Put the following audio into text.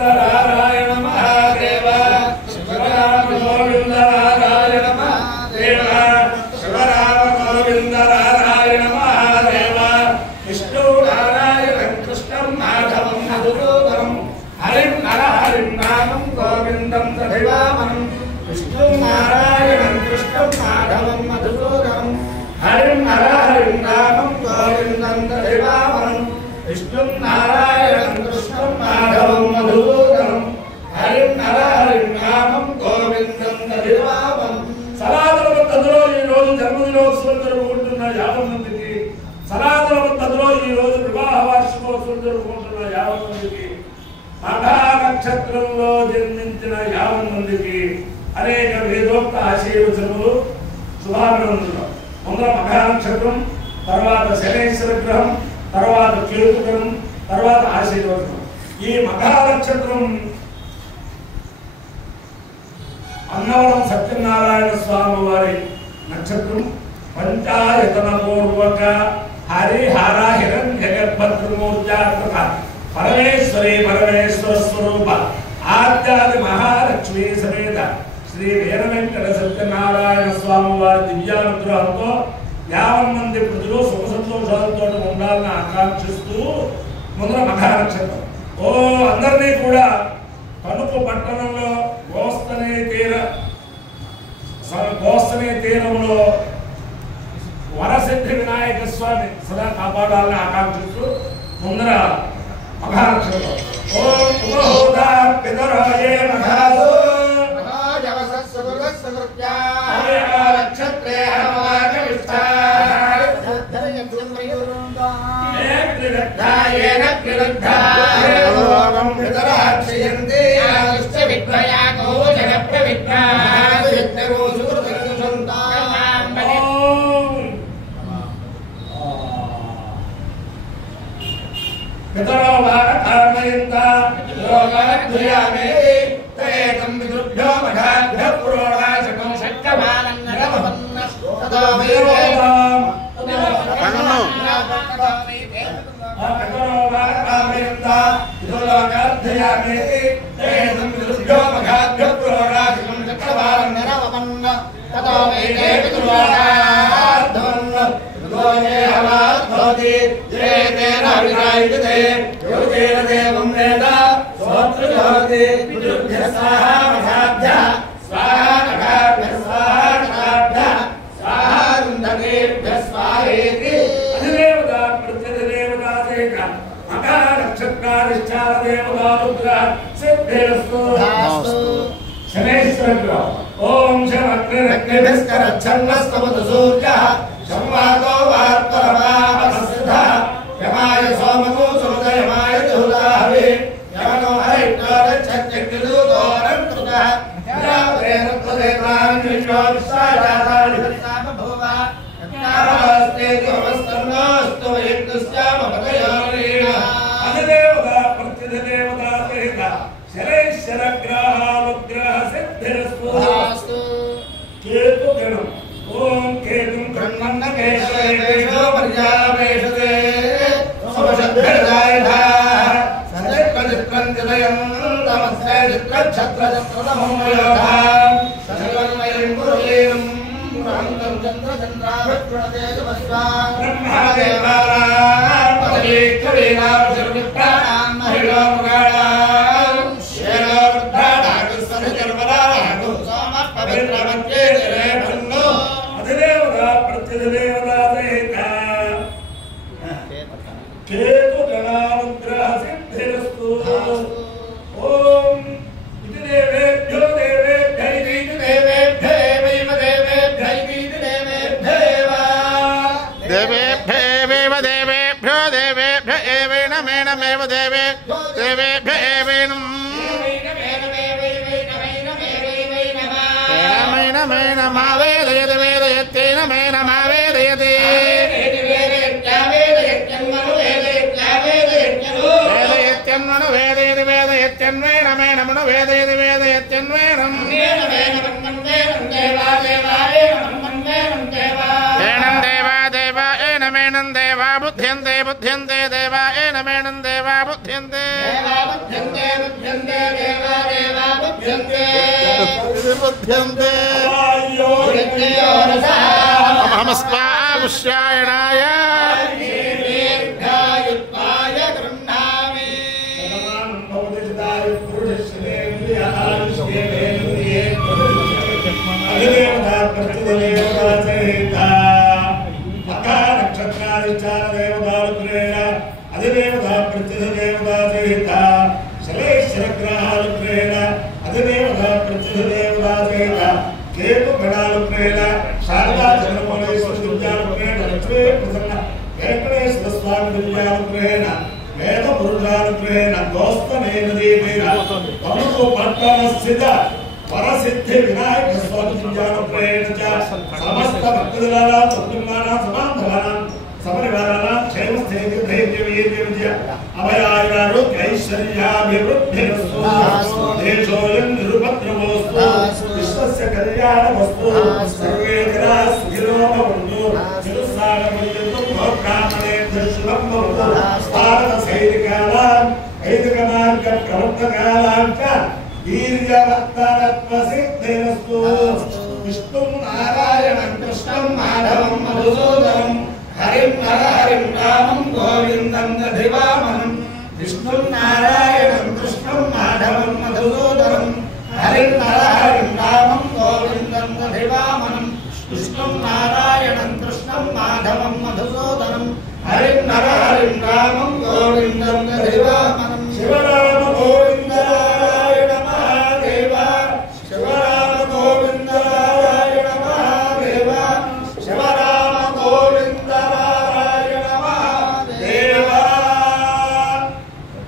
नारायण महादेव शिवराम गोविंद नारायण महादेव शिवराम गोविंद नारायण महादेव विष्णु नारायण कृष्णं माधवं मधुसूदनं हरिं हरिं नामं गोविंदं तथैवामनं विष्णु नारायण कृष्णं माधवं मधुसूदनं हरिं नामं गोविंदं तथैवामनं विष्णु नारायण कृष्णं माधवं मधुसूदनं हरिं नामं गोविंदं तथैवामनं సనాతన పద్ధతిలో ఈ రోజు జన్మదినోత్సవం జరుపుకుంటున్న 50 మందికి సనాతన పద్ధతిలో ఈ రోజు వివాహ వార్షికోత్సవం జరుపుకుంటున్న 50 మందికి మఘా నక్షత్రంలో జన్మించిన 50 మందికి అనేక వేదోక్త ఆశీర్వచనములు శుభాభినందనలు. ముందర మఘా నక్షత్రం, తర్వాత శనేశ్వర గ్రహం, తర్వాత కేతు గ్రహం, తర్వాత ఆశీర్వచనం. ఈ మఘా నక్షత్రం అన్నవరం సత్యనారాయణ స్వామి వారి నక్షత్రం. పంచాయతన పూర్వక హరిహర హిరణ్య గర్భద్రమూర్జాత్మక పరమేశ్వరి పరమేశ్వర స్వరూప ఆద్యాది మహాలక్ష్మి సమేత శ్రీ వీర వెంకట సత్యనారాయణ స్వామి వారి దివ్యానుగ్రహంతో 50 మంది ప్రజలు సుఖ సంతోషాలతో ఉండాలని ఆకాంక్షిస్తూ ముందర మఘా నక్షత్రం. అందరినీ కూడా తణుకు పట్టణంలో గోస్తనే తీరంలో వరసిద్ధి వినాయక స్వామి సదా కాపాడాలని ఆకాంక్షిస్తూ ముందర మఘా నక్షత్రం. ఓం ఉపహోదా పితరాయే మఘాదో నక్షత్రే ओम शमग्निरग्निभिस्करच्छन्नस्तवतु सूर्यः संवादो वार्तरमापसृतः यमाय सोमको सुमदयमाय जुहुताहवे यमनो हरिष्टोरच्छत्यग्निदूतोरन्तृतः यावरेणत्वदेवान् विश्वाविश्वाजातानि परितापभूवा यज्ञावस्ते त्वमस्तन्नोऽस्तु वयज्ञस्यामपतयोरेण अधिदेवता प्रतिदेवता तेता शरैश्वर ग्रहानुग्रह सिद्धिरस्तु केतु गणम्. ओम केतुं ब्रह्मण्य केशवेशो पर्यावेशते सुभशब्ददायः सचित्रं चिदयं तमस्य चित्रक्षत्रचक्रतमोयोधां सर्वन्मयं गुरुलीनं पुरान्तं चन्द्रचन्द्राभृत्रणते तमस्वां ब्रह्मदेवानां पदवीकवीनां सर्वविप्राणां महिलोमुगाणां केतु गणानुग्रह सिद्धिरस्तु. ओम इति देवेभ्यो देवेभ्यै वीति देवेभ्यै वैव देवेभ्यै वीति देवेभ्यैव देवेभ्यैव देवेभ्यो देवेभ्य एवेनमेव देवेभ्य एवेनं वेदयति वेदयत्येन मेनमावेदयति वेदयत्यन्मनु वेदयति वेदयत्यन्वेनमेनमनु वेदयति वेदयत्यन्वेनं एनं देवा देवा एनमेन ఏనమేనం దేవా బుద్ధ్యంతే బుద్ధ్యంతే దేవా ఏనమేనం దేవా బుద్ధ్యంతే బుద్ధ్యంతే నమస్వాపుష్యాయణాయ परसिद्धि विनायक स्वामी ज्ञानप्रेण च समस्त भक्तजनानां सद्गुणानां समाधानां समनिवाराणां क्षेमस्थैर्य धैर्य वीर्य विजय अभयायुरारोग्य ऐश्वर्याभिवृद्धिरस्तु देशोऽयं निरुपद्रवोऽस्तु विश्वस्य कल्याणमस्तु सर्वे जनाः सुखिनो भवन्तु चतुस्सागरपर्यन्तं भवब्राह्मणेभ्यः शुभं भवतु भारतसैनिकानां च वीर्यवत्तरत्वसिद्धिरस्तु विष्णुं नारायणं कृष्णं माधवं मधुसूदनं हरिं नरहरिं रामं गोविन्दं दधिवामनं विष्णुं नारायणं कृष्णं माधवं मधुसूदनं